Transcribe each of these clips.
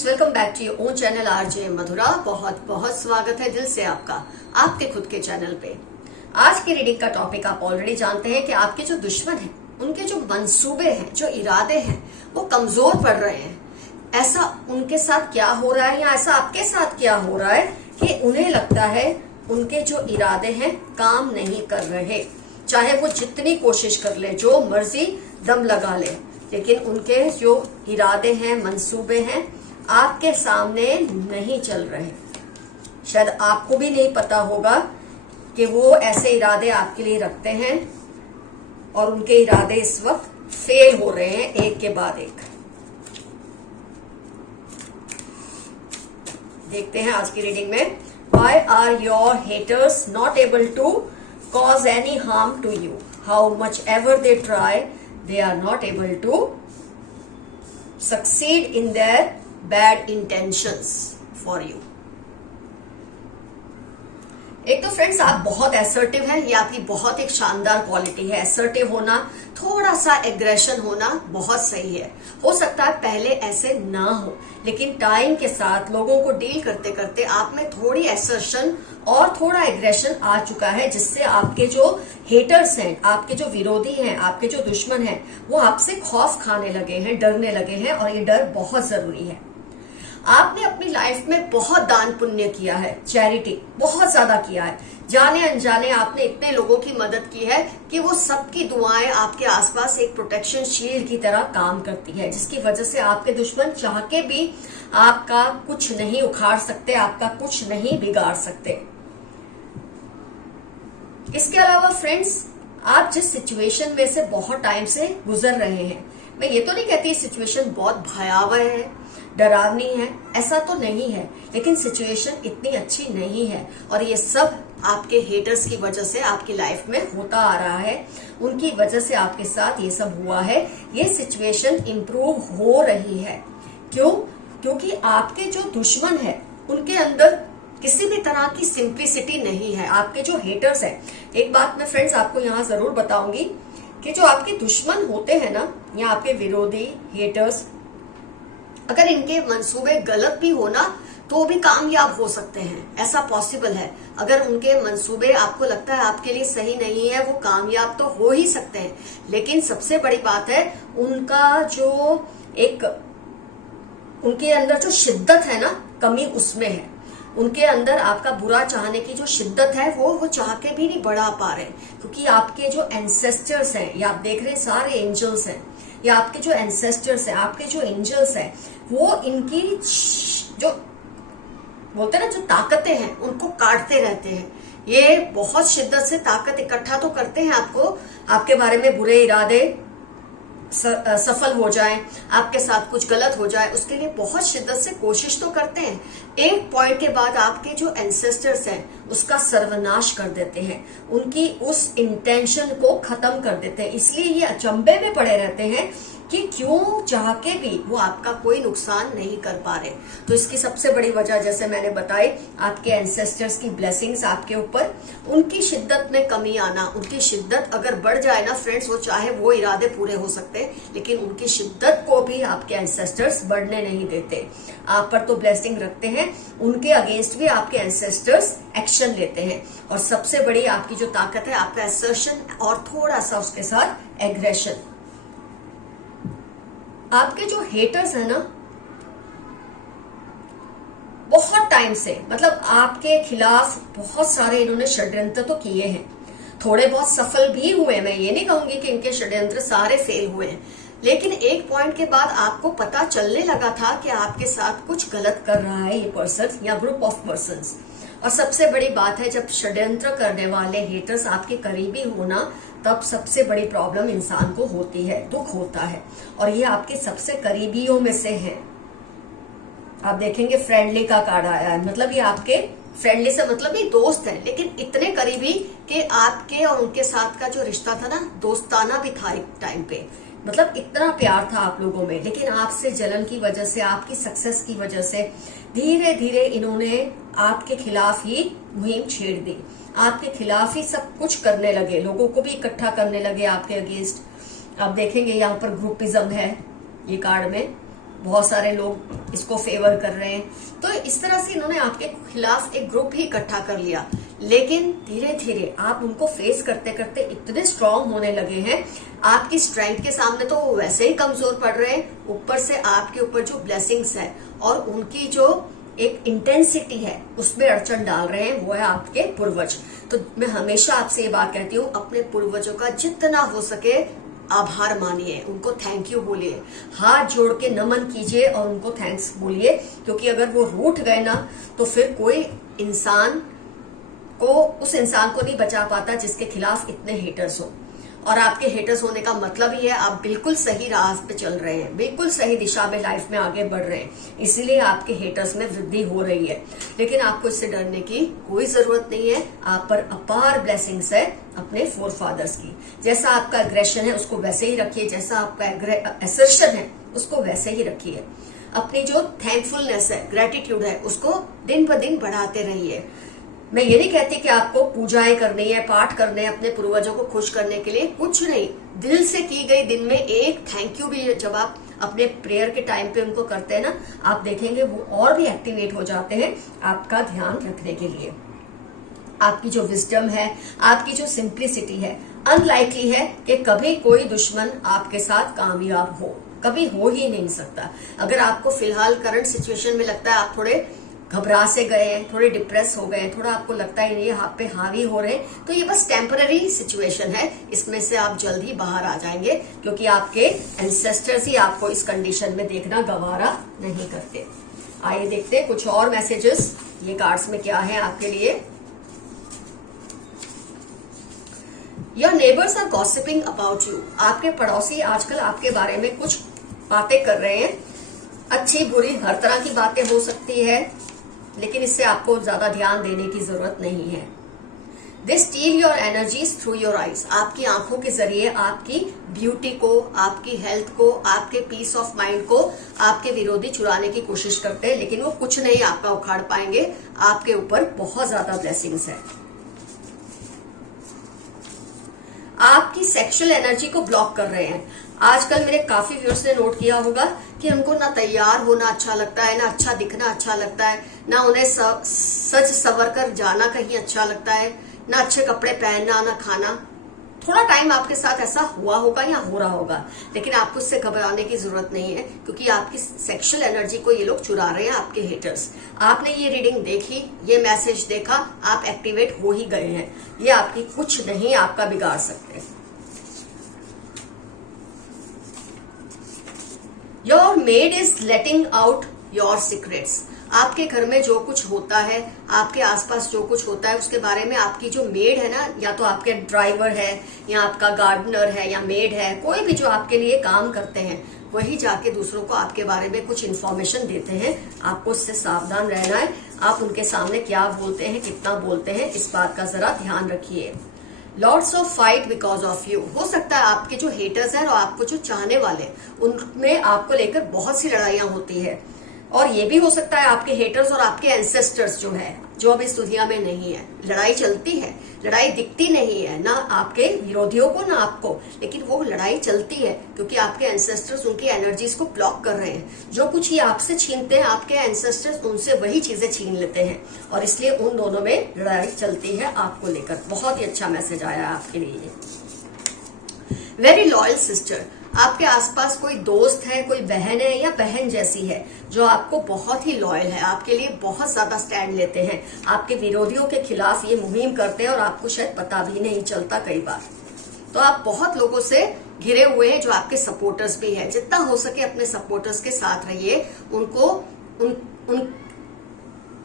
Friends, welcome back to your own channel RJ Madhura. बहुत बहुत स्वागत है दिल से आपका आपके खुद के चैनल पे। आज की रीडिंग का टॉपिक आप ऑलरेडी जानते हैं कि आपके जो दुश्मन हैं, उनके जो मंसूबे हैं, जो इरादे हैं, वो कमजोर पड़ रहे हैं। ऐसा उनके साथ क्या हो रहा है या ऐसा आपके साथ क्या हो रहा है कि उन्हें लगता है उनके जो इरादे हैं काम नहीं कर रहे। चाहे वो जितनी कोशिश कर ले, जो मर्जी दम लगा ले, लेकिन उनके जो इरादे हैं, मंसूबे हैं, आपके सामने नहीं चल रहे। शायद आपको भी नहीं पता होगा कि वो ऐसे इरादे आपके लिए रखते हैं और उनके इरादे इस वक्त फेल हो रहे हैं एक के बाद एक। देखते हैं आज की रीडिंग में, Why are your haters not able to cause any harm to you? How much ever they try, they are not able to succeed in their bad intentions for you. एक तो फ्रेंड्स, आप बहुत assertive हैं, ये आपकी बहुत एक शानदार क्वालिटी है। असर्टिव होना, थोड़ा सा एग्रेशन होना बहुत सही है। हो सकता है पहले ऐसे ना हो, लेकिन टाइम के साथ लोगों को डील करते करते आप में थोड़ी असर्शन और थोड़ा एग्रेशन आ चुका है, जिससे आपके जो हेटर्स हैं, आपके जो विरोधी हैं, आपके जो दुश्मन हैं, वो आपसे खौफ खाने लगे हैं, डरने लगे हैं। और ये डर बहुत जरूरी है। आपने अपनी लाइफ में बहुत दान पुण्य किया है, चैरिटी बहुत ज्यादा किया है, जाने अनजाने आपने इतने लोगों की मदद की है कि वो सबकी दुआएं आपके आसपास एक प्रोटेक्शन शील्ड की तरह काम करती है, जिसकी वजह से आपके दुश्मन चाह के भी आपका कुछ नहीं उखाड़ सकते, आपका कुछ नहीं बिगाड़ सकते। इसके अलावा फ्रेंड्स, आप जिस सिचुएशन में से बहुत टाइम से गुजर रहे हैं, मैं ये तो नहीं कहती सिचुएशन बहुत भयावह है, डरावनी है, ऐसा तो नहीं है, लेकिन सिचुएशन इतनी अच्छी नहीं है। और ये सब आपके हेटर्स की वजह से आपकी लाइफ में होता आ रहा है। उनकी वजह से आपके साथ ये सब हुआ है। ये सिचुएशन इम्प्रूव हो रही है। क्यों? क्योंकि आपके जो दुश्मन है, उनके अंदर किसी भी तरह की सिंप्लिसिटी नहीं है। आपके जो हेटर्स हैं, एक बात मैं फ्रेंड्स आपको यहाँ जरूर बताऊंगी कि जो आपके दुश्मन होते हैं ना, या आपके विरोधी हेटर्स, अगर इनके मंसूबे गलत भी हो ना, तो भी कामयाब हो सकते हैं। ऐसा पॉसिबल है। अगर उनके मंसूबे आपको लगता है आपके लिए सही नहीं है, वो कामयाब तो हो ही सकते हैं। लेकिन सबसे बड़ी बात है, उनका जो एक उनके अंदर जो शिद्दत है ना, कमी उसमें है। उनके अंदर आपका बुरा चाहने की जो शिद्दत है, वो चाह के भी नहीं बढ़ा पा रहे, क्योंकि आपके जो एंसेस्टर्स हैं, या आप देख रहे हैं सारे एंजल्स हैं, या आपके जो एंसेस्टर्स हैं, आपके जो एंजल्स हैं, वो इनकी जो बोलते हैं ना, जो ताकतें हैं, उनको काटते रहते हैं। ये बहुत शिद्दत से ताकत इकट्ठा तो करते हैं आपको, आपके बारे में बुरे इरादे सफल हो जाए, आपके साथ कुछ गलत हो जाए, उसके लिए बहुत शिद्दत से कोशिश तो करते हैं। एक पॉइंट के बाद आपके जो एंसेस्टर्स हैं, उसका सर्वनाश कर देते हैं, उनकी उस इंटेंशन को खत्म कर देते हैं। इसलिए ये अचंभे में पड़े रहते हैं कि क्यों चाह के भी वो आपका कोई नुकसान नहीं कर पा रहे। तो इसकी सबसे बड़ी वजह, जैसे मैंने बताई, आपके एंसेस्टर्स की ब्लेसिंग्स आपके ऊपर, उनकी शिद्दत में कमी आना। उनकी शिद्दत अगर बढ़ जाए ना फ्रेंड्स, वो चाहे वो इरादे पूरे हो सकते हैं, लेकिन उनकी शिद्दत को भी आपके एंसेस्टर्स बढ़ने नहीं देते। आप पर तो ब्लेसिंग रखते हैं, उनके अगेंस्ट भी आपके एंसेस्टर्स एक्शन लेते हैं। और सबसे बड़ी आपकी जो ताकत है, आपका असर्शन और थोड़ा सा उसके साथ एग्रेशन। आपके जो हेटर्स है ना, बहुत टाइम से, मतलब आपके खिलाफ बहुत सारे इन्होंने षड्यंत्र तो किए हैं, थोड़े बहुत सफल भी हुए। मैं ये नहीं कहूंगी कि इनके षड्यंत्र सारे फेल हुए हैं, लेकिन एक पॉइंट के बाद आपको पता चलने लगा था कि आपके साथ कुछ गलत कर रहा है ये पर्सन या ग्रुप ऑफ पर्संस। और सबसे बड़ी बात है, जब षड्यंत्र करने वाले हेटर्स आपके करीबी होना, तब सबसे बड़ी प्रॉब्लम इंसान को होती है, दुख होता है। और ये आपके सबसे करीबियों में से है। आप देखेंगे फ्रेंडली का कार्ड आया है, मतलब ये आपके फ्रेंडली से मतलब ये दोस्त है, लेकिन इतने करीबी कि आपके और उनके साथ का जो रिश्ता था ना, दोस्ताना भी था एक टाइम पे। मतलब इतना प्यार था आप लोगों में, लेकिन आपसे जलन की वजह से, आपकी सक्सेस की वजह से धीरे धीरे इन्होंने आपके खिलाफ ही मुहिम छेड़ दी। आपके खिलाफ ही सब कुछ करने लगे, लोगों को भी इकट्ठा करने लगे आपके अगेंस्ट। आप देखेंगे यहाँ पर ग्रुपिज्म है ये कार्ड में, बहुत सारे लोग इसको फेवर कर रहे हैं। तो इस तरह से इन्होंने आपके खिलाफ एक ग्रुप ही इकट्ठा कर लिया, लेकिन धीरे धीरे आप उनको फेस करते करते इतने स्ट्रांग होने लगे हैं, आपकी स्ट्रेंथ के सामने तो वो वैसे ही कमजोर पड़ रहे हैं, ऊपर से आपके ऊपर जो ब्लेसिंग्स है और उनकी जो एक इंटेंसिटी है उसमें अड़चन डाल रहे हैं, वो है आपके पूर्वज। तो मैं हमेशा आपसे ये बात कहती हूँ, अपने पूर्वजों का जितना हो सके आभार मानिए, उनको थैंक यू बोलिए, हाथ जोड़ के नमन कीजिए और उनको थैंक्स बोलिए, क्योंकि अगर वो रूठ गए ना तो फिर कोई इंसान को उस इंसान को नहीं बचा पाता जिसके खिलाफ इतने हेटर्स हो। और आपके हेटर्स होने का मतलब ही है आप बिल्कुल सही राह पे चल रहे हैं, बिल्कुल सही दिशा में लाइफ में आगे बढ़ रहे हैं, इसीलिए आपके हेटर्स में वृद्धि हो रही है। लेकिन आपको इससे डरने की कोई जरूरत नहीं है, आप पर अपार ब्लेसिंग्स है अपने फोर फादर्स की। जैसा आपका एग्रेशन है उसको वैसे ही रखिए, जैसा आपका असर्शन है उसको वैसे ही रखिए। अपनी जो थैंकफुलनेस है, ग्रेटिट्यूड है, उसको दिन ब दिन बढ़ाते रहिए। मैं ये नहीं कहती कि आपको पूजाएं करनी है, पाठ करने हैं अपने पूर्वजों को खुश करने के लिए, कुछ नहीं, दिल से की गई दिन में एक थैंक यू भी जब आप अपने प्रेयर के टाइम पे उनको करते हैं ना, आप देखेंगे वो और भी एक्टिवेट हो जाते हैं आपका ध्यान रखने के लिए। आपकी जो विजडम है, आपकी जो सिंप्लिसिटी है, अनलाइकली है कि कभी कोई दुश्मन आपके साथ कामयाब हो, कभी हो ही नहीं सकता। अगर आपको फिलहाल करंट सिचुएशन में लगता है आप थोड़े घबरा से गए हैं, थोड़े डिप्रेस हो गए, थोड़ा आपको लगता है ये आप पे हावी हो रहे हैं, तो ये बस टेम्पररी सिचुएशन है, इसमें से आप जल्द ही बाहर आ जाएंगे, क्योंकि आपके एंसेस्टर्स ही आपको इस कंडीशन में देखना गवारा नहीं करते। आइए देखते हैं कुछ और मैसेजेस ये कार्ड्स में क्या है आपके लिए। Your neighbours are gossiping about you. आपके पड़ोसी आजकल आपके बारे में कुछ बातें कर रहे हैं, अच्छी बुरी हर तरह की बातें हो सकती है, लेकिन इससे आपको ज्यादा ध्यान देने की जरूरत नहीं है। They steal your energies through your eyes. आपकी आंखों के जरिए आपकी ब्यूटी को, आपकी हेल्थ को, आपके पीस ऑफ माइंड को आपके विरोधी चुराने की कोशिश करते हैं, लेकिन वो कुछ नहीं आपका उखाड़ पाएंगे। आपके ऊपर बहुत ज्यादा ब्लेसिंग्स है। आपकी सेक्सुअल एनर्जी को ब्लॉक कर रहे हैं। आजकल मेरे काफी व्यूअर्स ने नोट किया होगा कि हमको ना तैयार होना अच्छा लगता है, ना अच्छा दिखना अच्छा लगता है, ना उन्हें सज सवर कर जाना कहीं अच्छा लगता है, ना अच्छे कपड़े पहनना, ना खाना। थोड़ा टाइम आपके साथ ऐसा हुआ होगा या हो रहा होगा, लेकिन आपको इससे घबराने की जरूरत नहीं है, क्योंकि आपकी सेक्सुअल एनर्जी को ये लोग चुरा रहे हैं, आपके हेटर्स। आपने ये रीडिंग देखी, ये मैसेज देखा, आप एक्टिवेट हो ही गए हैं। ये आपकी कुछ नहीं आपका बिगाड़ सकते। Your made is letting out your secrets. आपके घर में जो कुछ होता है, आपके आसपास जो कुछ होता है, उसके बारे में आपकी जो मेड है ना, या तो आपके ड्राइवर है या आपका गार्डनर है या मेड है, कोई भी जो आपके लिए काम करते हैं, वही जाके दूसरों को आपके बारे में कुछ इन्फॉर्मेशन देते हैं। आपको उससे सावधान रहना है। आप उनके सामने क्या बोलते हैं, कितना बोलते हैं, इस बात का जरा ध्यान रखिए। Lots of fight because of you. हो सकता है आपके जो हेटर्स हैं और आपको जो चाहने वाले, उनमें आपको लेकर बहुत सी लड़ाइयां होती है, और ये भी हो सकता है आपके हेटर्स और आपके एंसेस्टर्स जो है, जो अब इस दुनिया में नहीं है। लड़ाई चलती है, लड़ाई दिखती नहीं है ना आपके विरोधियों को ना आपको, लेकिन वो लड़ाई चलती है क्योंकि आपके एंसेस्टर्स उनकी एनर्जीज को ब्लॉक कर रहे हैं। जो कुछ ही आपसे छीनते हैं आपके एंसेस्टर्स, उनसे वही चीजें छीन लेते हैं, और इसलिए उन दोनों में लड़ाई चलती है आपको लेकर। बहुत ही अच्छा मैसेज आया है आपके लिए। Very loyal sister. आपके आसपास कोई दोस्त है, कोई बहन है या बहन जैसी है जो आपको बहुत ही लॉयल है, आपके लिए बहुत ज्यादा स्टैंड लेते हैं, आपके विरोधियों के खिलाफ ये मुहिम करते हैं और आपको शायद पता भी नहीं चलता कई बार। तो आप बहुत लोगों से घिरे हुए हैं जो आपके सपोर्टर्स भी हैं। जितना हो सके अपने सपोर्टर्स के साथ रहिए, उनको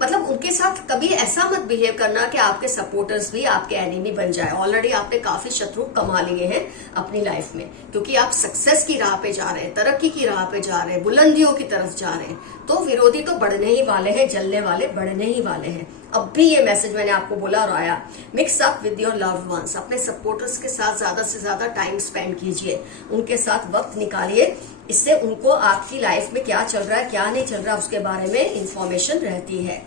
मतलब उनके साथ कभी ऐसा मत बिहेव करना कि आपके सपोर्टर्स भी आपके एनिमी बन जाए। ऑलरेडी आपने काफी शत्रु कमा लिए हैं अपनी लाइफ में, क्योंकि आप सक्सेस की राह पे जा रहे हैं, तरक्की की राह पे जा रहे हैं, बुलंदियों की तरफ जा रहे हैं। तो विरोधी तो बढ़ने ही वाले हैं, जलने वाले बढ़ने ही वाले हैं। अब भी ये मैसेज मैंने आपको बोला और आया, mix up with your loved ones. अपने सपोर्टर्स के साथ ज्यादा से ज्यादा टाइम स्पेंड कीजिए, उनके साथ वक्त निकालिए, इससे उनको आपकी लाइफ में क्या चल रहा है क्या नहीं चल रहा है उसके बारे में इंफॉर्मेशन रहती है।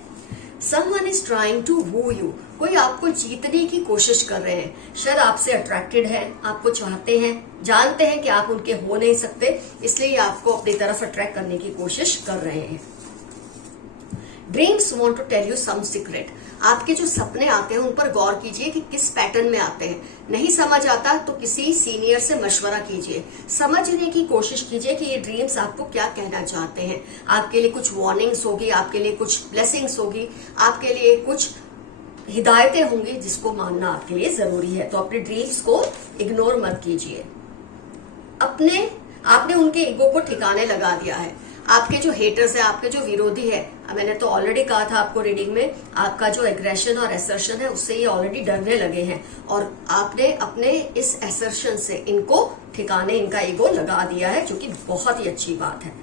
Someone is trying to woo you, कोई आपको जीतने की कोशिश कर रहे हैं, शायद आपसे अट्रैक्टेड है, आपको चाहते हैं, जानते हैं कि आप उनके हो नहीं सकते, इसलिए आपको अपनी तरफ अट्रैक्ट करने की कोशिश कर रहे हैं। Dreams want to tell you some secret, आपके जो सपने आते हैं उन पर गौर कीजिए कि किस पैटर्न में आते हैं। नहीं समझ आता तो किसी सीनियर से मशवरा कीजिए, समझने की कोशिश कीजिए कि ये ड्रीम्स आपको क्या कहना चाहते हैं। आपके लिए कुछ वार्निंग्स होगी, आपके लिए कुछ ब्लेसिंग्स होगी, आपके लिए कुछ हिदायतें होंगी जिसको मानना आपके लिए जरूरी है। तो अपने ड्रीम्स को इग्नोर मत कीजिए। आपने उनके ईगो को ठिकाने लगा दिया है। आपके जो हेटर्स है, आपके जो विरोधी है, मैंने तो ऑलरेडी कहा था आपको रीडिंग में, आपका जो एग्रेशन और एसर्शन है उससे ये ऑलरेडी डरने लगे हैं और आपने अपने इस एसर्शन से इनको ठिकाने, इनका ईगो लगा दिया है, जो कि बहुत ही अच्छी बात है।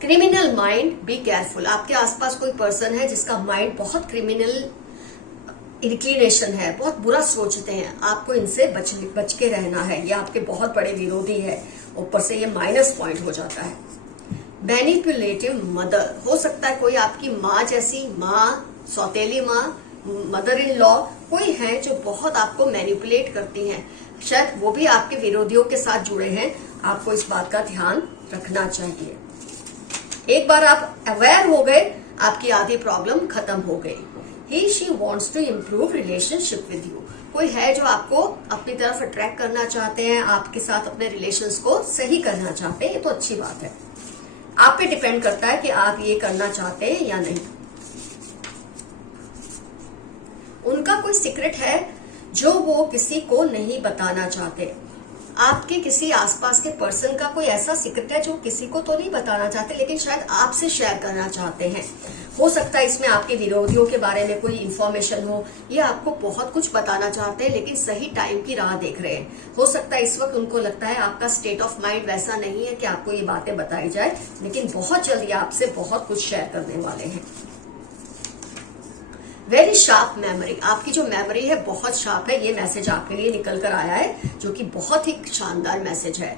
क्रिमिनल माइंड, बी केयरफुल, आपके आसपास कोई पर्सन है जिसका माइंड बहुत क्रिमिनल इंक्लिनेशन है, बहुत बुरा सोचते हैं, आपको इनसे बच के रहना है। ये आपके बहुत बड़े विरोधी है, ऊपर से ये माइनस पॉइंट हो जाता है। मैनिपुलेटिव मदर, हो सकता है कोई आपकी माँ जैसी, माँ, सौतेली माँ, मदर इन लॉ कोई है जो बहुत आपको मैनिपुलेट करती हैं, शायद वो भी आपके विरोधियों के साथ जुड़े हैं। आपको इस बात का ध्यान रखना चाहिए। एक बार आप अवेयर हो गए, आपकी आधी प्रॉब्लम खत्म हो गई। He she wants to improve relationship with you, कोई है जो आपको अपनी तरफ अट्रैक्ट करना चाहते हैं, आपके साथ अपने रिलेशंस को सही करना चाहते हैं। ये तो अच्छी बात है, आप पे डिपेंड करता है कि आप ये करना चाहते हैं या नहीं। उनका कोई सीक्रेट है जो वो किसी को नहीं बताना चाहते। आपके किसी आसपास के पर्सन का कोई ऐसा सीक्रेट है जो किसी को तो नहीं बताना चाहते, लेकिन शायद आपसे शेयर करना चाहते हैं। हो सकता है इसमें आपके विरोधियों के बारे में कोई इन्फॉर्मेशन हो, ये आपको बहुत कुछ बताना चाहते हैं लेकिन सही टाइम की राह देख रहे हैं। हो सकता है इस वक्त उनको लगता है आपका स्टेट ऑफ माइंड वैसा नहीं है कि आपको ये बातें बताई जाए, लेकिन बहुत जल्दी आपसे बहुत कुछ शेयर करने वाले हैं। वेरी शार्प मेमोरी, आपकी जो मेमोरी है बहुत शार्प है। ये मैसेज आपके लिए निकल कर आया है जो कि बहुत ही शानदार मैसेज है,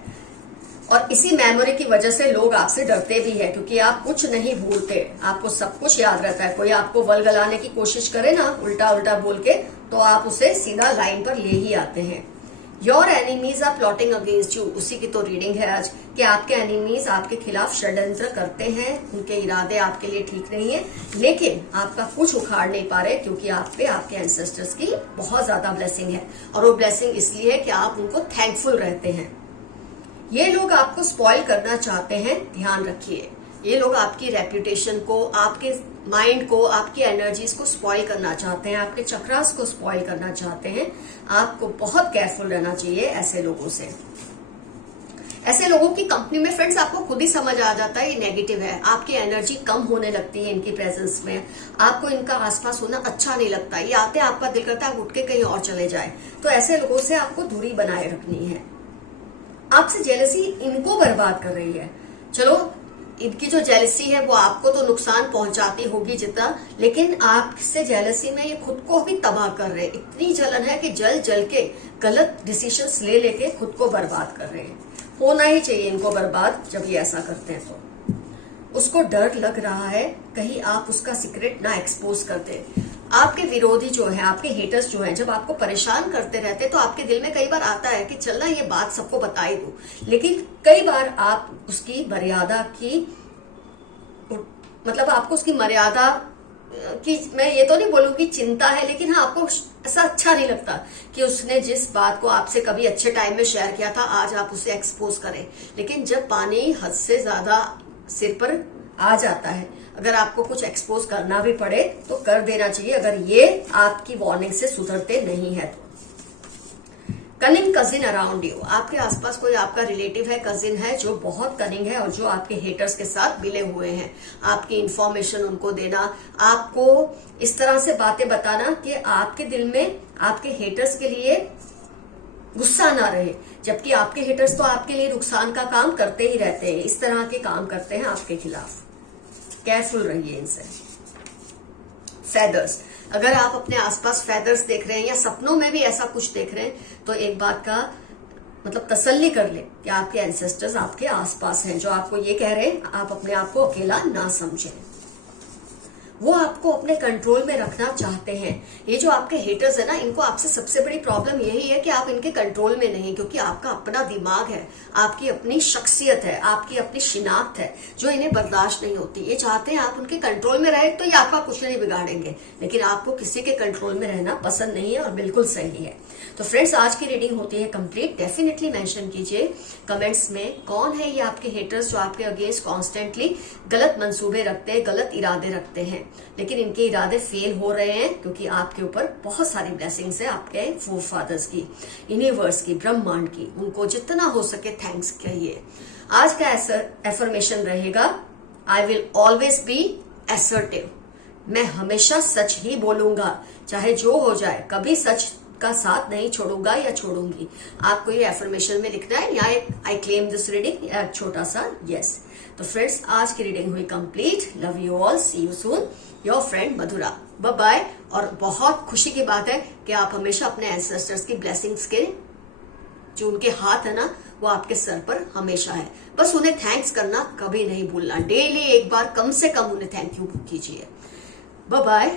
और इसी मेमोरी की वजह से लोग आपसे डरते भी है, क्योंकि आप कुछ नहीं भूलते, आपको सब कुछ याद रहता है। कोई आपको वलगलाने की कोशिश करे ना उल्टा उल्टा बोल के, तो आप उसे सीधा लाइन पर ले ही आते हैं। Your enemies are plotting against you, उसी की तो रीडिंग है आज कि आपके एनिमीज आपके खिलाफ षड्यंत्र करते हैं, उनके इरादे आपके लिए ठीक नहीं है, लेकिन आपका कुछ उखाड़ नहीं पा रहे, क्योंकि आप पे आपके एंसेस्टर्स की बहुत ज्यादा ब्लेसिंग है, और वो ब्लेसिंग इसलिए है कि आप उनको थैंकफुल रहते हैं। ये लोग आपको स्पॉइल करना चाहते हैं, ध्यान रखिए। ये लोग आपकी रेप्यूटेशन को, आपके माइंड को, आपकी एनर्जीज को स्पॉइल करना चाहते हैं, आपके चक्रास को स्पॉइल करना चाहते हैं। आपको बहुत केयरफुल रहना चाहिए ऐसे लोगों से। ऐसे लोगों की कंपनी में फ्रेंड्स आपको खुद ही समझ आ जाता है ये नेगेटिव है, आपकी एनर्जी कम होने लगती है इनकी प्रेजेंस में, आपको इनका आसपास होना अच्छा नहीं लगता, ये आते आपका दिल करता है उठ के कहीं और चले जाए। तो ऐसे लोगों से आपको दूरी बनाए रखनी है। आपसे जेलसी इनको बर्बाद कर रही है। चलो इनकी जो जेलसी है वो आपको तो नुकसान पहुंचाती होगी जितना, लेकिन आपसे जेलसी में ये खुद को भी तबाह कर रहे हैं। इतनी जलन है कि जल जल के गलत डिसीजंस ले लेके खुद को बर्बाद कर रहे हैं। होना ही चाहिए इनको बर्बाद जब ये ऐसा करते हैं। तो उसको डर लग रहा है कहीं आप उसका सीक्रेट ना एक्सपोज कर दे। आपके विरोधी जो है, आपके हेटर्स जो हैं, जब आपको परेशान करते रहते तो आपके दिल में कई बार आता है कि चलना ये बात सबको बता ही दो, लेकिन कई बार आप उसकी मर्यादा की, मतलब आपको उसकी मर्यादा की, मैं ये तो नहीं बोलूंगी चिंता है, लेकिन हाँ आपको ऐसा अच्छा नहीं लगता कि उसने जिस बात को आपसे कभी अच्छे टाइम में शेयर किया था आज आप उसे एक्सपोज करें। लेकिन जब पानी हद से ज्यादा सिर पर आ जाता है, अगर आपको कुछ एक्सपोज करना भी पड़े तो कर देना चाहिए, अगर ये आपकी वार्निंग से सुधरते नहीं है तो। कनिंग कजिन अराउंड यू, आपके आसपास कोई आपका रिलेटिव है, कजिन है जो बहुत कनिंग है और जो आपके हेटर्स के साथ मिले हुए हैं। आपकी इंफॉर्मेशन उनको देना, आपको इस तरह से बातें बताना कि आपके दिल में आपके हेटर्स के लिए गुस्सा ना रहे, जबकि आपके हेटर्स तो आपके लिए नुकसान का काम करते ही रहते हैं। इस तरह के काम करते हैं आपके खिलाफ, केयरफुल रहिए इनसे। फेदर्स, अगर आप अपने आसपास फेदर्स देख रहे हैं या सपनों में भी ऐसा कुछ देख रहे हैं तो एक बात का मतलब तसल्ली कर ले कि आपके एंसेस्टर्स आपके आसपास हैं जो आपको ये कह रहे हैं, आप अपने आप को अकेला ना समझें। वो आपको अपने कंट्रोल में रखना चाहते हैं। ये जो आपके हेटर्स है ना, इनको आपसे सबसे बड़ी प्रॉब्लम यही है कि आप इनके कंट्रोल में नहीं, क्योंकि आपका अपना दिमाग है, आपकी अपनी शख्सियत है, आपकी अपनी शिनाख्त है जो इन्हें बर्दाश्त नहीं होती। ये चाहते हैं आप उनके कंट्रोल में रहे, तो ये आपका कुछ नहीं बिगाड़ेंगे, लेकिन आपको किसी के कंट्रोल में रहना पसंद नहीं है और बिल्कुल सही है। तो फ्रेंड्स, आज की रीडिंग होती है कंप्लीट। डेफिनेटली मेंशन कीजिए कमेंट्स में कौन है ये आपके हेटर्स जो आपके अगेंस्ट कॉन्स्टेंटली गलत मंसूबे रखते हैं, गलत इरादे रखते हैं, लेकिन इनके इरादे फेल हो रहे हैं क्योंकि आपके ऊपर बहुत सारी ब्लेसिंग्स है आपके फोर फादर्स की, यूनिवर्स की, ब्रह्मांड की। उनको जितना हो सके थैंक्स कहिए। आज का एफर्मेशन रहेगा, I will always be assertive. मैं हमेशा सच ही बोलूंगा, चाहे जो हो जाए, कभी सच का साथ नहीं छोड़ूंगा या छोड़ूंगी। आपको ये एफर्मेशन में लिखना है, या आई क्लेम दिस रीडिंग, या छोटा सा यस। तो फ्रेंड्स, आज की रीडिंग हुई complete. Love you all, see you soon, your friend Madhura, bye bye. और बहुत खुशी की बात है कि आप हमेशा अपने एंसेस्टर्स की ब्लेसिंग्स के जो उनके हाथ है ना, वो आपके सर पर हमेशा है। बस उन्हें थैंक्स करना कभी नहीं भूलना। डेली एक बार कम से कम उन्हें थैंक यू कीजिए। Bye bye.